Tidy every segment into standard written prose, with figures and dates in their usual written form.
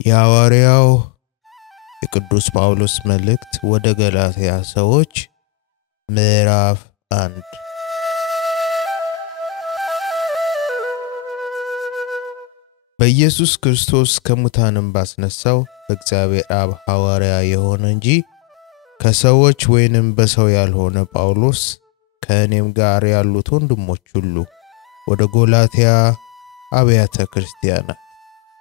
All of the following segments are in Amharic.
የሐዋርያው የቅዱስ ጳውሎስ መልእክት ወደ ገላትያ ሰዎች ምዕራፍ 1 በኢየሱስ ክርስቶስ ከሙታንም ባስነሳው በእግዚአብሔር አብ ሐዋርያ የሆነ እንጂ ከሰዎች ወይንም በሰው ያልሆነ ጳውሎስ ከእኔም ጋር ያሉት ወንድሞች ሁሉ ወደ ገላትያ አብያተ ክርስቲያናት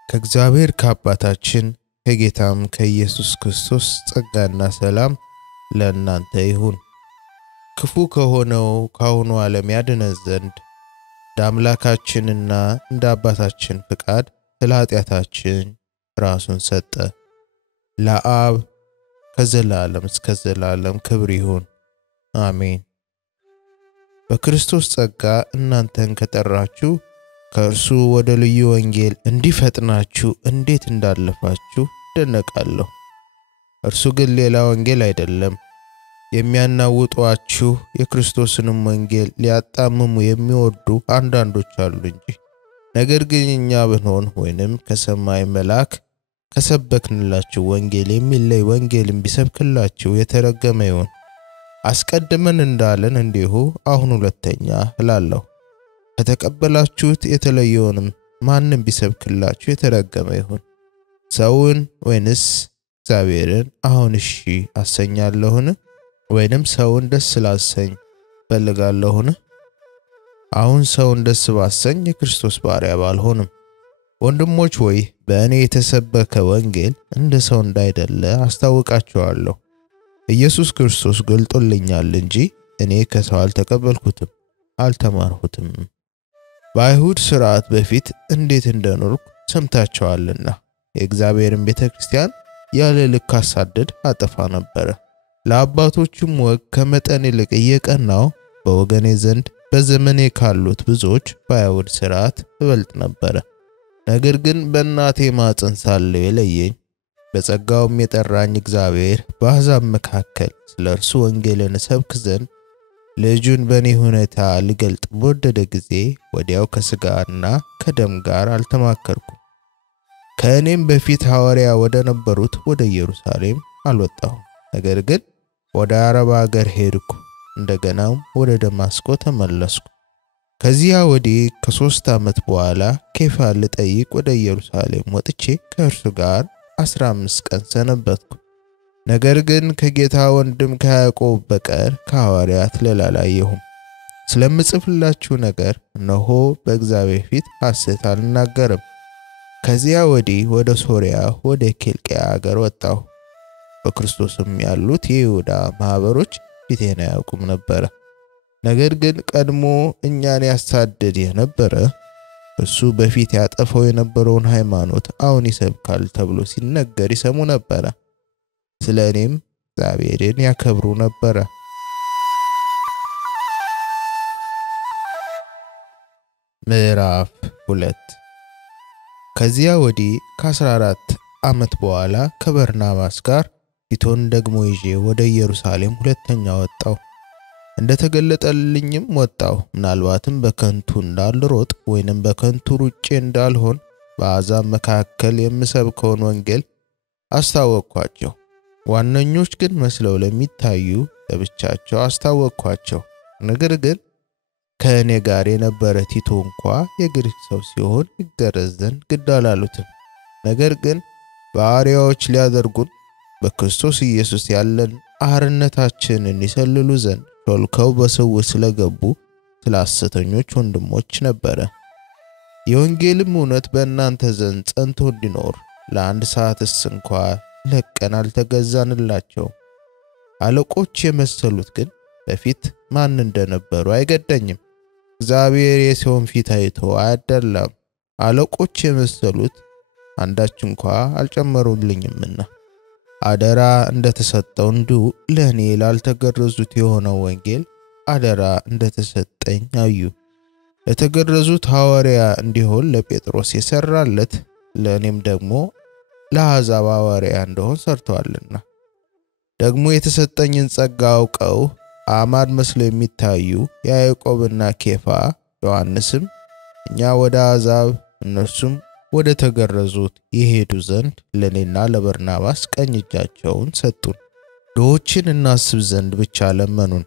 ከእግዚአብሔር ከአባታችን ከጌታም ከኢየሱስ ክርስቶስ ጸጋና ሰላም ለእናንተ ይሁን። ክፉ ከሆነው ካሁኑ ዓለም ያድነን ዘንድ እንደ አምላካችንና እንደ አባታችን ፍቃድ ስለ ኃጢአታችን ራሱን ሰጠ። ለአብ ከዘላለም እስከ ዘላለም ክብር ይሁን፣ አሜን። በክርስቶስ ጸጋ እናንተን ከጠራችሁ ከእርሱ ወደ ልዩ ወንጌል እንዲፈጥናችሁ እንዴት እንዳለፋችሁ ደነቃለሁ። እርሱ ግን ሌላ ወንጌል አይደለም። የሚያናውጧችሁ የክርስቶስንም ወንጌል ሊያጣምሙ የሚወዱ አንዳንዶች አሉ እንጂ። ነገር ግን እኛ ብንሆን ወይንም ከሰማይ መልአክ ከሰበክንላችሁ ወንጌል የሚለይ ወንጌልን ቢሰብክላችሁ የተረገመ ይሁን። አስቀድመን እንዳለን እንዲሁ አሁን ሁለተኛ እላለሁ። ከተቀበላችሁት የተለየውንም ማንም ቢሰብክላችሁ የተረገመ ይሁን። ሰውን ወይንስ እግዚአብሔርን አሁን እሺ አሰኛለሁን? ወይንም ሰውን ደስ ላሰኝ ፈልጋለሁን? አሁን ሰውን ደስ ባሰኝ የክርስቶስ ባሪያ ባልሆንም። ወንድሞች ሆይ በእኔ የተሰበከ ወንጌል እንደ ሰው እንዳይደለ አስታውቃችኋለሁ። ኢየሱስ ክርስቶስ ገልጦልኛል እንጂ እኔ ከሰው አልተቀበልኩትም አልተማርሁትም። በአይሁድ ሥርዓት በፊት እንዴት እንደኖርኩ ሰምታችኋልና የእግዚአብሔርን ቤተክርስቲያን ያለ ልክ አሳድድ አጠፋ ነበር። ለአባቶቹም ወግ ከመጠን ይልቅ እየቀናው በወገኔ ዘንድ በዘመኔ ካሉት ብዙዎች በአይሁድ ሥርዓት እበልጥ ነበር። ነገር ግን በእናቴ ማፀን ሳለሁ የለየኝ በጸጋውም የጠራኝ እግዚአብሔር በአሕዛብ መካከል ስለ እርሱ ወንጌልን ሰብክ ዘንድ ልጁን በእኔ ሁኔታ ሊገልጥ በወደደ ጊዜ ወዲያው ከሥጋና ከደም ጋር አልተማከርኩም። ከእኔም በፊት ሐዋርያ ወደ ነበሩት ወደ ኢየሩሳሌም አልወጣሁም። ነገር ግን ወደ አረብ አገር ሄድኩ። እንደገናም ወደ ደማስቆ ተመለስኩ። ከዚያ ወዲህ ከ3 ዓመት በኋላ ኬፋን ልጠይቅ ወደ ኢየሩሳሌም ወጥቼ ከእርሱ ጋር 15 ቀን ሰነበትኩ። ነገር ግን ከጌታ ወንድም ከያዕቆብ በቀር ከሐዋርያት ሌላ አላየሁም። ስለምጽፍላችሁ ነገር እነሆ በእግዚአብሔር ፊት ሐሰት አልናገርም። ከዚያ ወዲህ ወደ ሶርያ ወደ ኪልቅያ አገር ወጣሁ። በክርስቶስም ያሉት የይሁዳ ማህበሮች ፊቴን አያውቁም ነበር። ነገር ግን ቀድሞ እኛን ያሳደድ የነበረ እሱ በፊት ያጠፈው የነበረውን ሃይማኖት አሁን ይሰብካል ተብሎ ሲነገር ይሰሙ ነበር። ስለ እኔም እግዚአብሔርን ያከብሩ ነበር። ምዕራፍ 2 ከዚያ ወዲህ ከ14 ዓመት በኋላ ከበርናባስ ጋር ቲቶን ደግሞ ይዤ ወደ ኢየሩሳሌም ሁለተኛ ወጣሁ። እንደተገለጠልኝም ወጣሁ። ምናልባትም በከንቱ እንዳልሮጥ ወይንም በከንቱ ሩጬ እንዳልሆን በአሕዛብ መካከል የምሰብከውን ወንጌል አስታወቅኳቸው። ዋነኞች ግን መስለው ለሚታዩ ለብቻቸው አስታወቅኳቸው። ነገር ግን ከእኔ ጋር የነበረ ቲቶ እንኳ የግሪክ ሰው ሲሆን ይገረዝ ዘንድ ግድ አላሉትም። ነገር ግን ባሪያዎች ሊያደርጉን በክርስቶስ ኢየሱስ ያለን አርነታችንን ይሰልሉ ዘንድ ሾልከው በስውር ስለገቡ ስለ ሐሰተኞች ወንድሞች ነበር። የወንጌልም እውነት በእናንተ ዘንድ ጸንቶ እንዲኖር ለአንድ ሰዓትስ እንኳ ለቀን አልተገዛንላቸው። አለቆች የመሰሉት ግን በፊት ማን እንደነበሩ አይገደኝም። እግዚአብሔር የሰውን ፊት አይቶ አያደላም። አለቆች የመሰሉት አንዳች እንኳ አልጨመሩልኝምና አደራ እንደተሰጠው እንዲሁ ለእኔ ላልተገረዙት የሆነው ወንጌል አደራ እንደተሰጠኝ አዩ። ለተገረዙት ሐዋርያ እንዲሆን ለጴጥሮስ የሰራለት ለእኔም ደግሞ ለአሕዛብ ሐዋርያ እንደሆን ሰርቷልና። ደግሞ የተሰጠኝን ጸጋ አውቀው አማድ መስለው የሚታዩ ያዕቆብና ኬፋ ዮሐንስም እኛ ወደ አሕዛብ እነርሱም ወደ ተገረዙት ይሄዱ ዘንድ ለኔና ለበርናባስ ቀኝ እጃቸውን ሰጡን። ድሆችን እናስብ ዘንድ ብቻ ለመኑን።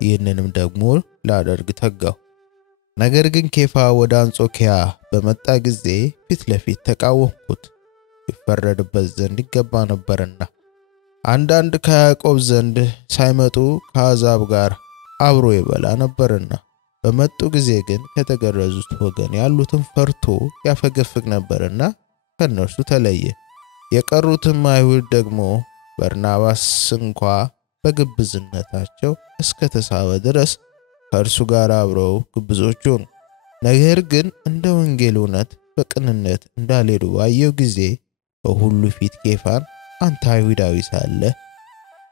ይህንንም ደግሞ ላደርግ ተጋሁ። ነገር ግን ኬፋ ወደ አንጾኪያ በመጣ ጊዜ ፊት ለፊት ተቃወምኩት፣ ይፈረድበት ዘንድ ይገባ ነበርና። አንዳንድ ከያዕቆብ ዘንድ ሳይመጡ ከአሕዛብ ጋር አብሮ ይበላ ነበርና። በመጡ ጊዜ ግን ከተገረዙት ወገን ያሉትን ፈርቶ ያፈገፍግ ነበርና ከነርሱ ተለየ። የቀሩትም አይሁድ ደግሞ በርናባስ እንኳ በግብዝነታቸው እስከ ተሳበ ድረስ ከእርሱ ጋር አብረው ግብዞች ሆኑ። ነገር ግን እንደ ወንጌል እውነት በቅንነት እንዳልሄዱ ባየው ጊዜ በሁሉ ፊት ኬፋን አንተ አይሁዳዊ ሳለህ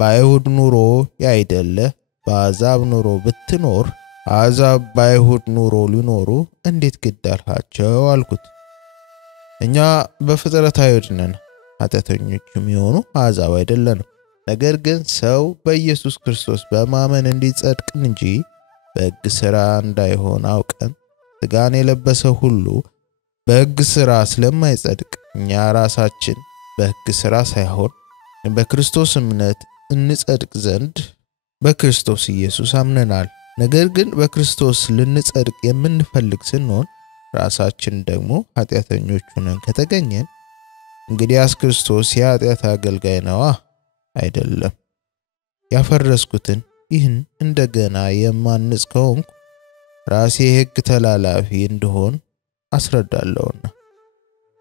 በአይሁድ ኑሮ ያይደለ በአሕዛብ ኑሮ ብትኖር አሕዛብ በአይሁድ ኑሮ ሊኖሩ እንዴት ግድ አልሃቸው አልኩት። እኛ በፍጥረት አይሁድ ነን፣ ኃጢአተኞችም የሆኑ አሕዛብ አይደለንም። ነገር ግን ሰው በኢየሱስ ክርስቶስ በማመን እንዲጸድቅ እንጂ በሕግ ሥራ እንዳይሆን አውቀን ሥጋን የለበሰ ሁሉ በሕግ ሥራ ስለማይጸድቅ እኛ ራሳችን በሕግ ሥራ ሳይሆን በክርስቶስ እምነት እንጸድቅ ዘንድ በክርስቶስ ኢየሱስ አምነናል። ነገር ግን በክርስቶስ ልንጸድቅ የምንፈልግ ስንሆን ራሳችን ደግሞ ኃጢአተኞች ሆነን ከተገኘን እንግዲያስ ክርስቶስ የኃጢአት አገልጋይ ነዋ? አይደለም። ያፈረስኩትን ይህን እንደገና የማንጽ ከሆንኩ ራሴ ሕግ ተላላፊ እንደሆን አስረዳለሁና።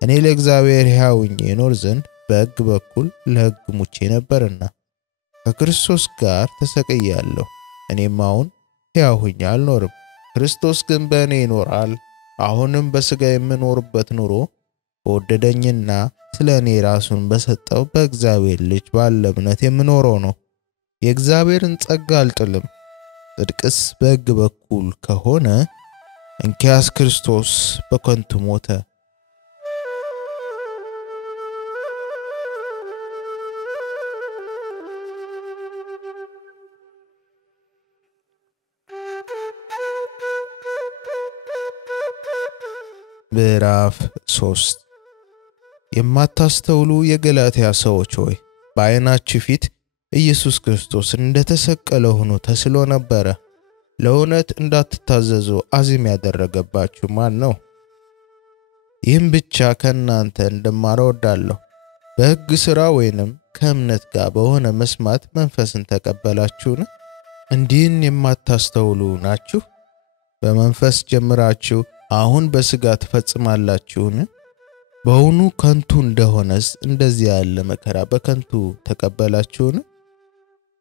እኔ ለእግዚአብሔር ሕያው ሆኜ እኖር ዘንድ በሕግ በኩል ለሕግ ሙቼ ነበርና ከክርስቶስ ጋር ተሰቅያለሁ። እኔም አሁን ሕያው ሆኜ አልኖርም፣ ክርስቶስ ግን በእኔ ይኖራል። አሁንም በሥጋ የምኖርበት ኑሮ በወደደኝና ስለ እኔ ራሱን በሰጠው በእግዚአብሔር ልጅ ባለ እምነት የምኖረው ነው። የእግዚአብሔርን ጸጋ አልጥልም። ጽድቅስ በሕግ በኩል ከሆነ እንኪያስ ክርስቶስ በከንቱ ሞተ። ምዕራፍ 3 የማታስተውሉ የገላትያ ሰዎች ሆይ በዓይናችሁ ፊት ኢየሱስ ክርስቶስ እንደተሰቀለ ሆኖ ተስሎ ነበረ። ለእውነት እንዳትታዘዙ አዚም ያደረገባችሁ ማን ነው? ይህም ብቻ ከእናንተ እንድማር እወዳለሁ። በሕግ ሥራ ወይንም ከእምነት ጋር በሆነ መስማት መንፈስን ተቀበላችሁን? እንዲህን የማታስተውሉ ናችሁ? በመንፈስ ጀምራችሁ አሁን በሥጋ ትፈጽማላችሁን? በእውኑ ከንቱ እንደሆነስ እንደዚህ ያለ መከራ በከንቱ ተቀበላችሁን?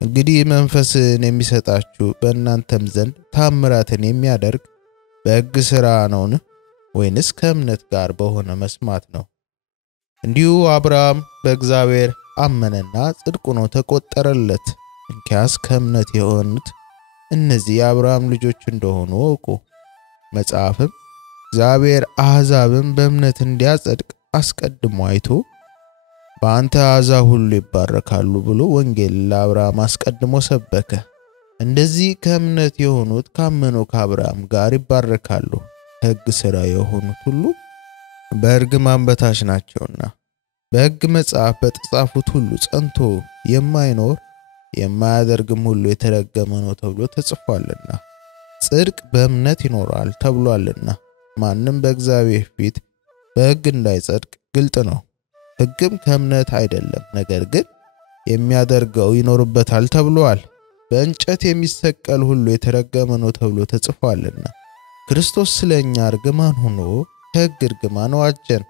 እንግዲህ መንፈስን የሚሰጣችሁ በእናንተም ዘንድ ታምራትን የሚያደርግ በሕግ ሥራ ነውን? ወይንስ ከእምነት ጋር በሆነ መስማት ነው? እንዲሁ አብርሃም በእግዚአብሔር አመነና ጽድቅ ሆኖ ተቆጠረለት። እንኪያስ ከእምነት የሆኑት እነዚህ የአብርሃም ልጆች እንደሆኑ እወቁ። መጽሐፍም እግዚአብሔር አሕዛብን በእምነት እንዲያጸድቅ አስቀድሞ አይቶ በአንተ አሕዛብ ሁሉ ይባረካሉ ብሎ ወንጌል ለአብርሃም አስቀድሞ ሰበከ። እንደዚህ ከእምነት የሆኑት ካመነው ከአብርሃም ጋር ይባረካሉ። ሕግ ሥራ የሆኑት ሁሉ በእርግማን በታች ናቸውና በሕግ መጽሐፍ በተጻፉት ሁሉ ጸንቶ የማይኖር የማያደርግም ሁሉ የተረገመ ነው ተብሎ ተጽፏልና። ጽድቅ በእምነት ይኖራል ተብሏልና ማንም በእግዚአብሔር ፊት በሕግ እንዳይጸድቅ ግልጥ ነው። ሕግም ከእምነት አይደለም፣ ነገር ግን የሚያደርገው ይኖርበታል ተብሏል። በእንጨት የሚሰቀል ሁሉ የተረገመ ነው ተብሎ ተጽፏልና ክርስቶስ ስለኛ እርግማን ሆኖ ከሕግ እርግማን ዋጀን።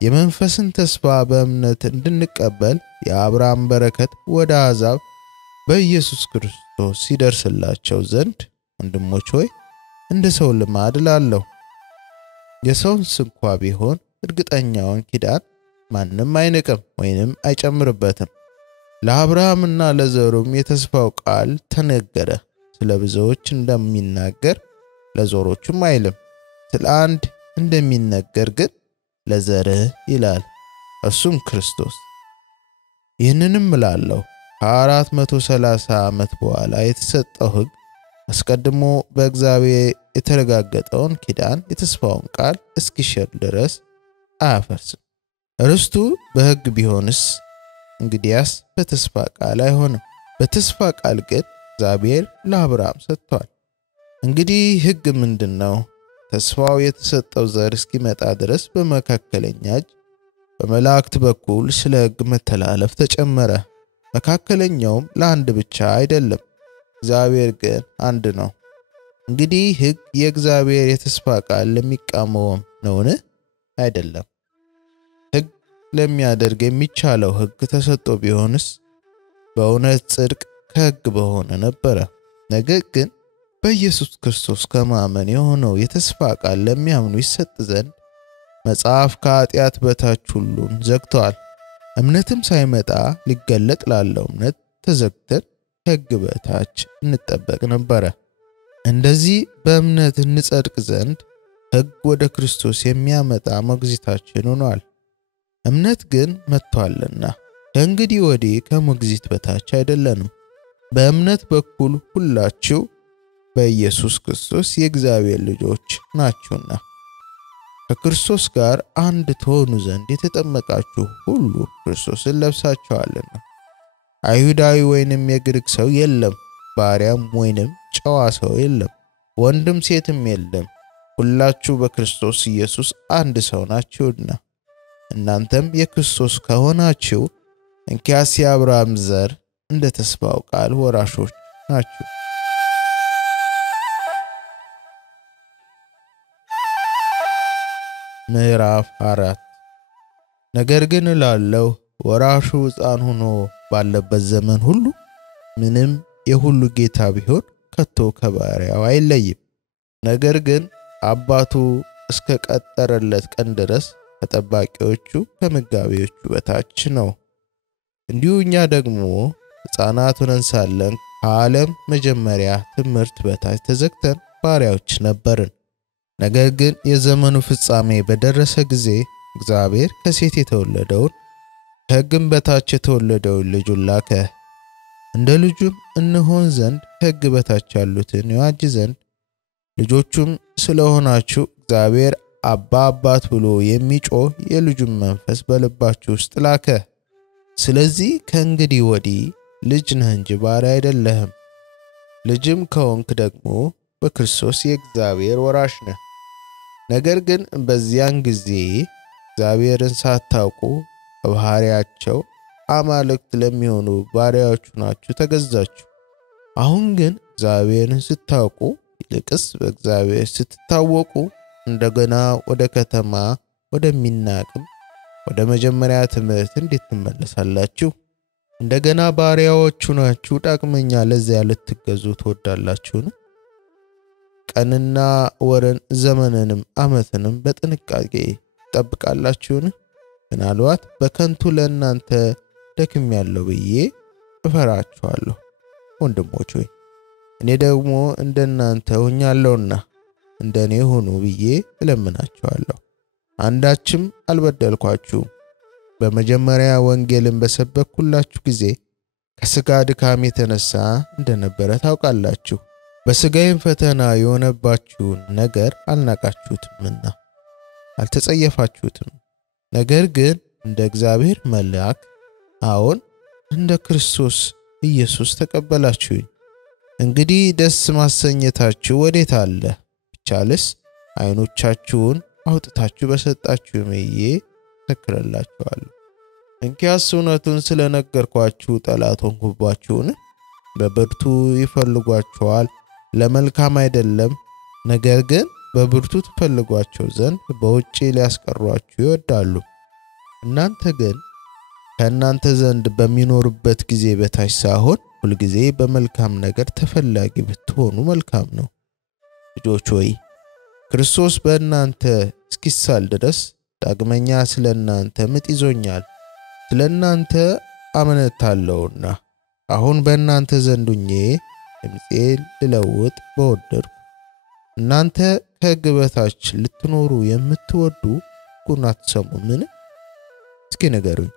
የመንፈስን ተስፋ በእምነት እንድንቀበል የአብርሃም በረከት ወደ አሕዛብ በኢየሱስ ክርስቶስ ይደርስላቸው ዘንድ ወንድሞች ሆይ እንደ ሰው ልማድ እላለሁ። የሰውን እንኳ ቢሆን እርግጠኛውን ኪዳን ማንም አይንቅም ወይንም አይጨምርበትም። ለአብርሃምና ለዘሩም የተስፋው ቃል ተነገረ። ስለ ብዙዎች እንደሚናገር ለዘሮቹም አይልም። ስለ አንድ እንደሚነገር ግን ለዘርህ ይላል፣ እሱም ክርስቶስ። ይህንንም እላለሁ ከ430 ዓመት በኋላ የተሰጠው ሕግ አስቀድሞ በእግዚአብሔር የተረጋገጠውን ኪዳን የተስፋውን ቃል እስኪሽር ድረስ አያፈርስም። ርስቱ በሕግ ቢሆንስ እንግዲያስ በተስፋ ቃል አይሆንም። በተስፋ ቃል ግን እግዚአብሔር ለአብርሃም ሰጥቷል። እንግዲህ ሕግ ምንድነው? ተስፋው የተሰጠው ዘር እስኪመጣ ድረስ በመካከለኛ እጅ በመላእክት በኩል ስለ ሕግ መተላለፍ ተጨመረ። መካከለኛውም ለአንድ ብቻ አይደለም፣ እግዚአብሔር ግን አንድ ነው። እንግዲህ ሕግ የእግዚአብሔር የተስፋ ቃል ለሚቃወም ነውን? አይደለም። ሕግ ለሚያደርግ የሚቻለው ሕግ ተሰጥቶ ቢሆንስ በእውነት ጽድቅ ከሕግ በሆነ ነበረ። ነገር ግን በኢየሱስ ክርስቶስ ከማመን የሆነው የተስፋ ቃል ለሚያምኑ ይሰጥ ዘንድ መጽሐፍ ከኃጢአት በታች ሁሉን ዘግቷል። እምነትም ሳይመጣ ሊገለጥ ላለው እምነት ተዘግተን ከሕግ በታች እንጠበቅ ነበረ። እንደዚህ በእምነት እንጸድቅ ዘንድ ሕግ ወደ ክርስቶስ የሚያመጣ ሞግዚታችን ሆኗል። እምነት ግን መጥቷልና ከእንግዲህ ወዲህ ከሞግዚት በታች አይደለንም። በእምነት በኩል ሁላችሁ በኢየሱስ ክርስቶስ የእግዚአብሔር ልጆች ናችሁና ከክርስቶስ ጋር አንድ ትሆኑ ዘንድ የተጠመቃችሁ ሁሉ ክርስቶስን ለብሳችኋልና። አይሁዳዊ ወይንም የግሪክ ሰው የለም፣ ባሪያም ወይንም ጨዋ ሰው የለም፣ ወንድም ሴትም የለም፣ ሁላችሁ በክርስቶስ ኢየሱስ አንድ ሰው ናችሁና። እናንተም የክርስቶስ ከሆናችሁ እንኪያስ የአብርሃም ዘር እንደ ተስፋው ቃል ወራሾች ናችሁ። ምዕራፍ 4 ነገር ግን እላለሁ ወራሹ ሕፃን ሆኖ ባለበት ዘመን ሁሉ ምንም የሁሉ ጌታ ቢሆን ከቶ ከባሪያው አይለይም። ነገር ግን አባቱ እስከ ቀጠረለት ቀን ድረስ ከጠባቂዎቹ ከመጋቢዎቹ በታች ነው። እንዲሁ እኛ ደግሞ ሕፃናት ሆነን ሳለን ከዓለም መጀመሪያ ትምህርት በታች ተዘግተን ባሪያዎች ነበርን። ነገር ግን የዘመኑ ፍጻሜ በደረሰ ጊዜ እግዚአብሔር ከሴት የተወለደውን ከሕግም በታች የተወለደውን ልጁን ላከ። እንደ ልጁም እንሆን ዘንድ ከሕግ በታች ያሉትን ይዋጅ ዘንድ ልጆቹም ስለሆናችሁ እግዚአብሔር አባ አባት ብሎ የሚጮህ የልጁን መንፈስ በልባችሁ ውስጥ ላከ። ስለዚህ ከእንግዲህ ወዲህ ልጅ ነህ እንጂ ባሪያ አይደለህም። ልጅም ከሆንክ ደግሞ በክርስቶስ የእግዚአብሔር ወራሽ ነህ። ነገር ግን በዚያን ጊዜ እግዚአብሔርን ሳታውቁ በባህሪያቸው አማልክት ለሚሆኑ ባሪያዎች ናችሁ ተገዛችሁ። አሁን ግን እግዚአብሔርን ስታውቁ ይልቅስ በእግዚአብሔር ስትታወቁ እንደገና ወደ ከተማ ወደሚናቅም ወደ መጀመሪያ ትምህርት እንዴት ትመለሳላችሁ? እንደገና ባሪያዎች ናችሁ ዳግመኛ ለዚያ ልትገዙ ትወዳላችሁን? ቀንና ወርን ዘመንንም ዓመትንም በጥንቃቄ ትጠብቃላችሁን? ምናልባት በከንቱ ለእናንተ ደክሜያለሁ ብዬ እፈራችኋለሁ። ወንድሞች ሆይ እኔ ደግሞ እንደናንተ ሆኛለሁና እንደኔ ሆኑ ብዬ እለምናችኋለሁ። አንዳችም አልበደልኳችሁም። በመጀመሪያ ወንጌልን በሰበኩላችሁ ጊዜ ከሥጋ ድካም የተነሳ እንደነበረ ታውቃላችሁ። በሥጋዬም ፈተና የሆነባችሁን ነገር አልናቃችሁትምና አልተጸየፋችሁትም። ነገር ግን እንደ እግዚአብሔር መልአክ አዎን እንደ ክርስቶስ ኢየሱስ ተቀበላችሁኝ። እንግዲህ ደስ ማሰኘታችሁ ወዴት አለ? ብቻልስ ዓይኖቻችሁን አውጥታችሁ በሰጣችሁ ብዬ ተክረላችኋለሁ። እንኪያስ እውነቱን ስለነገርኳችሁ ጠላት ሆንኩባችሁን? በብርቱ ይፈልጓችኋል፣ ለመልካም አይደለም። ነገር ግን በብርቱ ትፈልጓቸው ዘንድ በውጪ ሊያስቀሯችሁ ይወዳሉ። እናንተ ግን ከእናንተ ዘንድ በሚኖርበት ጊዜ በታች ሳይሆን ሁልጊዜ በመልካም ነገር ተፈላጊ ብትሆኑ መልካም ነው። ልጆች ሆይ ክርስቶስ በእናንተ እስኪሳል ድረስ ዳግመኛ ስለእናንተ ምጥ ይዞኛል። ስለእናንተ አመነታለሁና አሁን በእናንተ ዘንድ ሆኜ ድምፄን ልለውጥ በወደድኩ። እናንተ ከሕግ በታች ልትኖሩ የምትወዱ ሕጉን አትሰሙምን? እስኪ ንገሩኝ።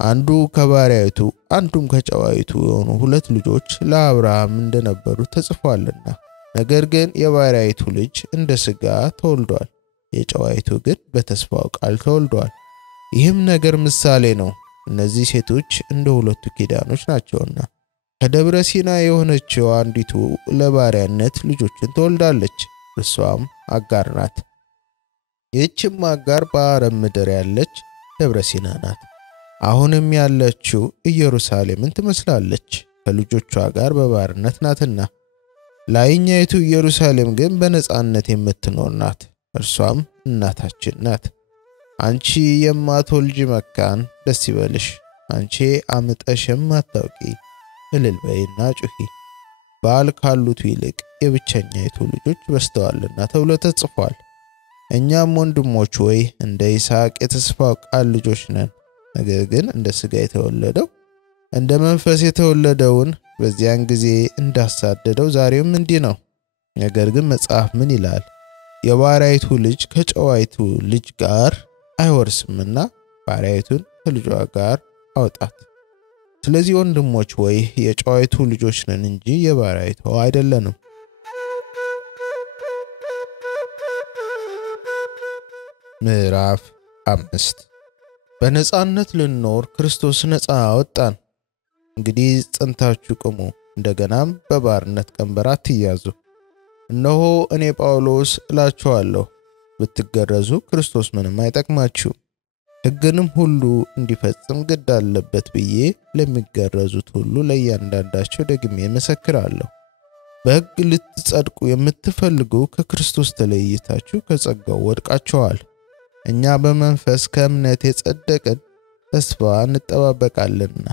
አንዱ ከባሪያይቱ አንዱም ከጨዋይቱ የሆኑ ሁለት ልጆች ለአብርሃም እንደነበሩ ተጽፏልና። ነገር ግን የባሪያይቱ ልጅ እንደ ሥጋ ተወልዷል፣ የጨዋይቱ ግን በተስፋው ቃል ተወልዷል። ይህም ነገር ምሳሌ ነው። እነዚህ ሴቶች እንደ ሁለቱ ኪዳኖች ናቸውና ከደብረ ሲና የሆነችው አንዲቱ ለባሪያነት ልጆችን ትወልዳለች። እርሷም አጋር ናት። ይህችም አጋር በአረብ ምድር ያለች ደብረ ሲና ናት። አሁንም ያለችው ኢየሩሳሌምን ትመስላለች፣ ከልጆቿ ጋር በባርነት ናትና። ላይኛይቱ ኢየሩሳሌም ግን በነጻነት የምትኖር ናት። እርሷም እናታችን ናት። አንቺ የማትወልጂ መካን ደስ ይበልሽ፣ አንቺ አምጠሽ የማታውቂ እልል በይና ጩኺ፣ ባል ካሉት ይልቅ የብቸኛይቱ ልጆች በስተዋልና ተብሎ ተጽፏል። እኛም ወንድሞች ወይ እንደ ይስሐቅ የተስፋው ቃል ልጆች ነን። ነገር ግን እንደ ሥጋ የተወለደው እንደ መንፈስ የተወለደውን በዚያን ጊዜ እንዳሳደደው ዛሬም እንዲህ ነው። ነገር ግን መጽሐፍ ምን ይላል? የባሪያይቱ ልጅ ከጨዋይቱ ልጅ ጋር አይወርስምና ባሪያይቱን ከልጇ ጋር አውጣት። ስለዚህ ወንድሞች ወይ የጨዋይቱ ልጆች ነን እንጂ የባሪያይቱ አይደለንም። ምዕራፍ 5 በነጻነት ልንኖር ክርስቶስ ነጻ አወጣን። እንግዲህ ጸንታችሁ ቁሙ፣ እንደገናም በባርነት ቀንበር አትያዙ። እነሆ እኔ ጳውሎስ እላችኋለሁ፣ ብትገረዙ ክርስቶስ ምንም አይጠቅማችሁም። ሕግንም ሁሉ እንዲፈጽም ግድ አለበት ብዬ ለሚገረዙት ሁሉ ለእያንዳንዳቸው ደግሜ መሰክራለሁ። በሕግ ልትጸድቁ የምትፈልጉ ከክርስቶስ ተለይታችሁ ከጸጋው ወድቃችኋል። እኛ በመንፈስ ከእምነት የጸደቅን ተስፋ እንጠባበቃለንና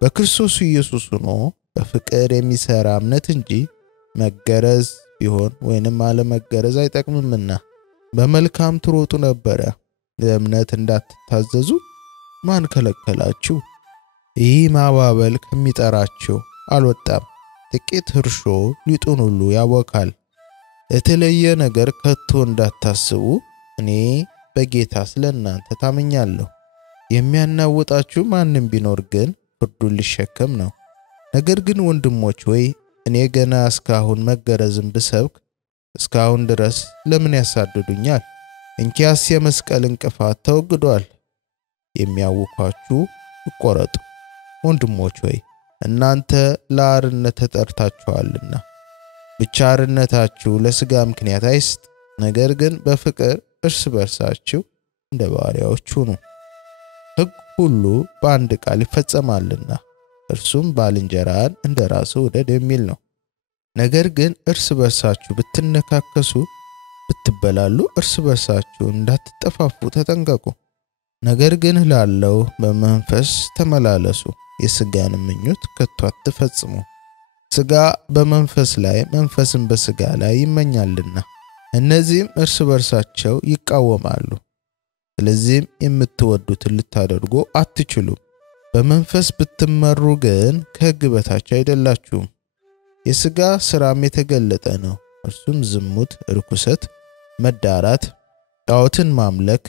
በክርስቶስ ኢየሱስ ሆኖ በፍቅር የሚሰራ እምነት እንጂ መገረዝ ቢሆን ወይንም አለመገረዝ አይጠቅምምና። በመልካም ትሮጡ ነበረ፣ ለእምነት እንዳትታዘዙ ማን ከለከላችሁ? ይህ ማባበል ከሚጠራችሁ አልወጣም። ጥቂት እርሾ ሊጡን ሁሉ ያቦካል። የተለየ ነገር ከቶ እንዳታስቡ እኔ በጌታ ስለናንተ ታመኛለሁ። የሚያናውጣችሁ ማንም ቢኖር ግን ፍርዱን ሊሸከም ነው። ነገር ግን ወንድሞች ወይ እኔ ገና እስካሁን መገረዝም ብሰብክ እስካሁን ድረስ ለምን ያሳድዱኛል? እንኪያስ የመስቀል እንቅፋት ተወግዷል። የሚያውኳችሁ ይቆረጡ። ወንድሞች ወይ እናንተ ለአርነት ተጠርታችኋልና ብቻ አርነታችሁ ለሥጋ ምክንያት አይስጥ፣ ነገር ግን በፍቅር እርስ በርሳችሁ እንደ ባሪያዎች ሁኑ። ሕግ ሁሉ በአንድ ቃል ይፈጸማልና እርሱም ባልንጀራን እንደ ራሱ ውደድ የሚል ነው። ነገር ግን እርስ በርሳችሁ ብትነካከሱ ብትበላሉ እርስ በርሳችሁ እንዳትጠፋፉ ተጠንቀቁ። ነገር ግን እላለሁ በመንፈስ ተመላለሱ፣ የሥጋን ምኞት ከቶ አትፈጽሙ። ሥጋ በመንፈስ ላይ መንፈስም በሥጋ ላይ ይመኛልና እነዚህም እርስ በርሳቸው ይቃወማሉ። ስለዚህም የምትወዱትን ልታደርጉ አትችሉም። በመንፈስ ብትመሩ ግን ከሕግ በታች አይደላችሁም። የሥጋ ሥራም የተገለጠ ነው። እርሱም ዝሙት፣ ርኩሰት፣ መዳራት፣ ጣዖትን ማምለክ፣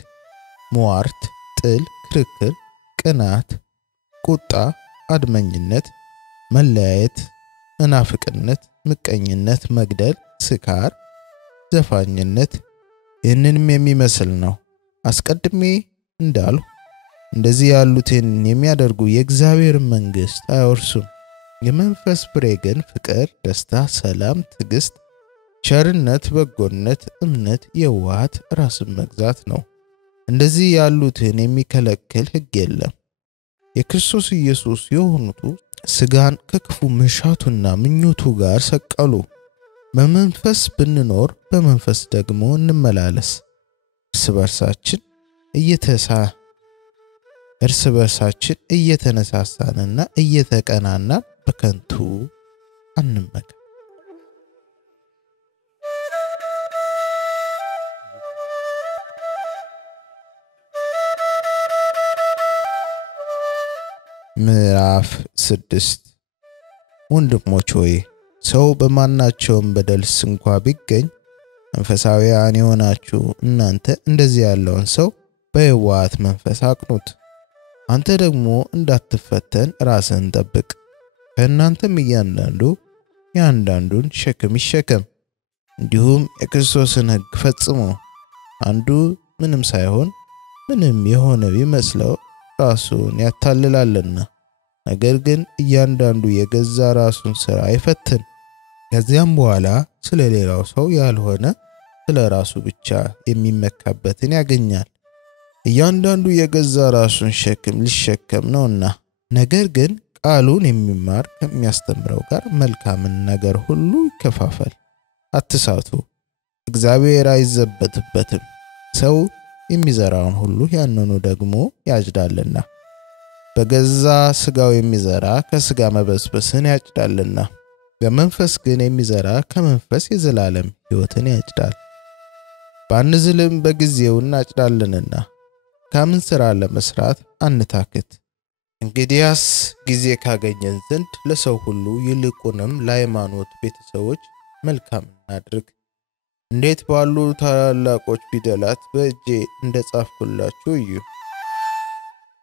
ሟርት፣ ጥል፣ ክርክር፣ ቅናት፣ ቁጣ፣ አድመኝነት፣ መለያየት፣ መናፍቅነት፣ ምቀኝነት፣ መግደል፣ ስካር፣ ዘፋኝነት ይህንንም የሚመስል ነው። አስቀድሜ እንዳልሁ እንደዚህ ያሉትን የሚያደርጉ የእግዚአብሔር መንግሥት አይወርሱም። የመንፈስ ፍሬ ግን ፍቅር፣ ደስታ፣ ሰላም፣ ትዕግስት፣ ቸርነት፣ በጎነት፣ እምነት፣ የዋሃት፣ ራስን መግዛት ነው። እንደዚህ ያሉትን የሚከለክል ሕግ የለም። የክርስቶስ ኢየሱስ የሆኑት ሥጋን ከክፉ መሻቱና ምኞቱ ጋር ሰቀሉ። በመንፈስ ብንኖር በመንፈስ ደግሞ እንመላለስ። እርስ በርሳችን እየተነሳሳንና እየተቀናናን በከንቱ አንመካ። ምዕራፍ 6 ወንድሞች ሆይ ሰው በማናቸውም በደልስ እንኳ ቢገኝ መንፈሳዊያን የሆናችሁ እናንተ እንደዚህ ያለውን ሰው በየዋሃት መንፈስ አቅኑት። አንተ ደግሞ እንዳትፈተን ራስህን ጠብቅ። ከእናንተም እያንዳንዱ የአንዳንዱን ሸክም ይሸከም፣ እንዲሁም የክርስቶስን ሕግ ፈጽሙ። አንዱ ምንም ሳይሆን ምንም የሆነ ቢመስለው ራሱን ያታልላልና። ነገር ግን እያንዳንዱ የገዛ ራሱን ሥራ አይፈትን። ከዚያም በኋላ ስለሌላው ሰው ያልሆነ ስለራሱ ብቻ የሚመካበትን ያገኛል። እያንዳንዱ የገዛ ራሱን ሸክም ሊሸከም ነውና። ነገር ግን ቃሉን የሚማር ከሚያስተምረው ጋር መልካምን ነገር ሁሉ ይከፋፈል። አትሳቱ፣ እግዚአብሔር አይዘበትበትም። ሰው የሚዘራውን ሁሉ ያንኑ ደግሞ ያጭዳልና። በገዛ ሥጋው የሚዘራ ከሥጋ መበስበስን ያጭዳልና። በመንፈስ ግን የሚዘራ ከመንፈስ የዘላለም ሕይወትን ያጭዳል። ባንዝልም በጊዜው እናጭዳለንና ካምን ሥራ ለመስራት አንታክት። እንግዲያስ ጊዜ ካገኘን ዘንድ ለሰው ሁሉ ይልቁንም ለሃይማኖት ቤተሰቦች መልካም እናድርግ። እንዴት ባሉ ታላላቆች ፊደላት በእጄ እንደጻፍኩላችሁ እዩ።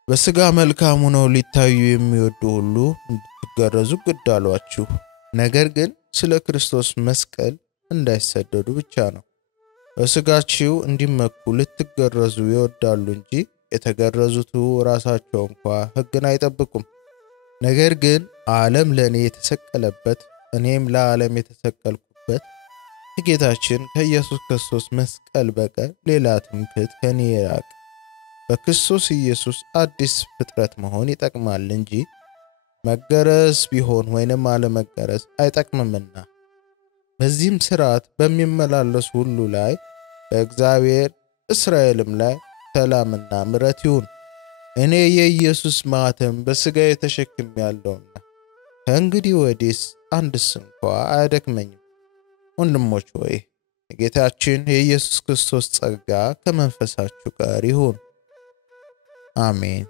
በሥጋ መልካም ሆነው ሊታዩ የሚወዱ ሁሉ እንድትገረዙ ግድ አሏችሁ። ነገር ግን ስለ ክርስቶስ መስቀል እንዳይሰደዱ ብቻ ነው። በሥጋችሁ እንዲመኩ ልትገረዙ ይወዳሉ እንጂ የተገረዙቱ ራሳቸው እንኳ ሕግን አይጠብቁም። ነገር ግን ዓለም ለእኔ የተሰቀለበት እኔም ለዓለም የተሰቀልኩበት ከጌታችን ከኢየሱስ ክርስቶስ መስቀል በቀር ሌላ ትምክህት ከኔ ይራቅ። በክርስቶስ ኢየሱስ አዲስ ፍጥረት መሆን ይጠቅማል እንጂ መገረዝ ቢሆን ወይንም አለመገረዝ አይጠቅምምና። በዚህም ሥርዓት በሚመላለሱ ሁሉ ላይ በእግዚአብሔር እስራኤልም ላይ ሰላምና ምሕረት ይሁን። እኔ የኢየሱስ ማኅተም በሥጋዬ ተሸክሜአለሁና ከእንግዲህ ወዲስ አንድስ እንኳ አያደክመኝም። ወንድሞች ሆይ የጌታችን የኢየሱስ ክርስቶስ ጸጋ ከመንፈሳችሁ ጋር ይሁን። አሜን።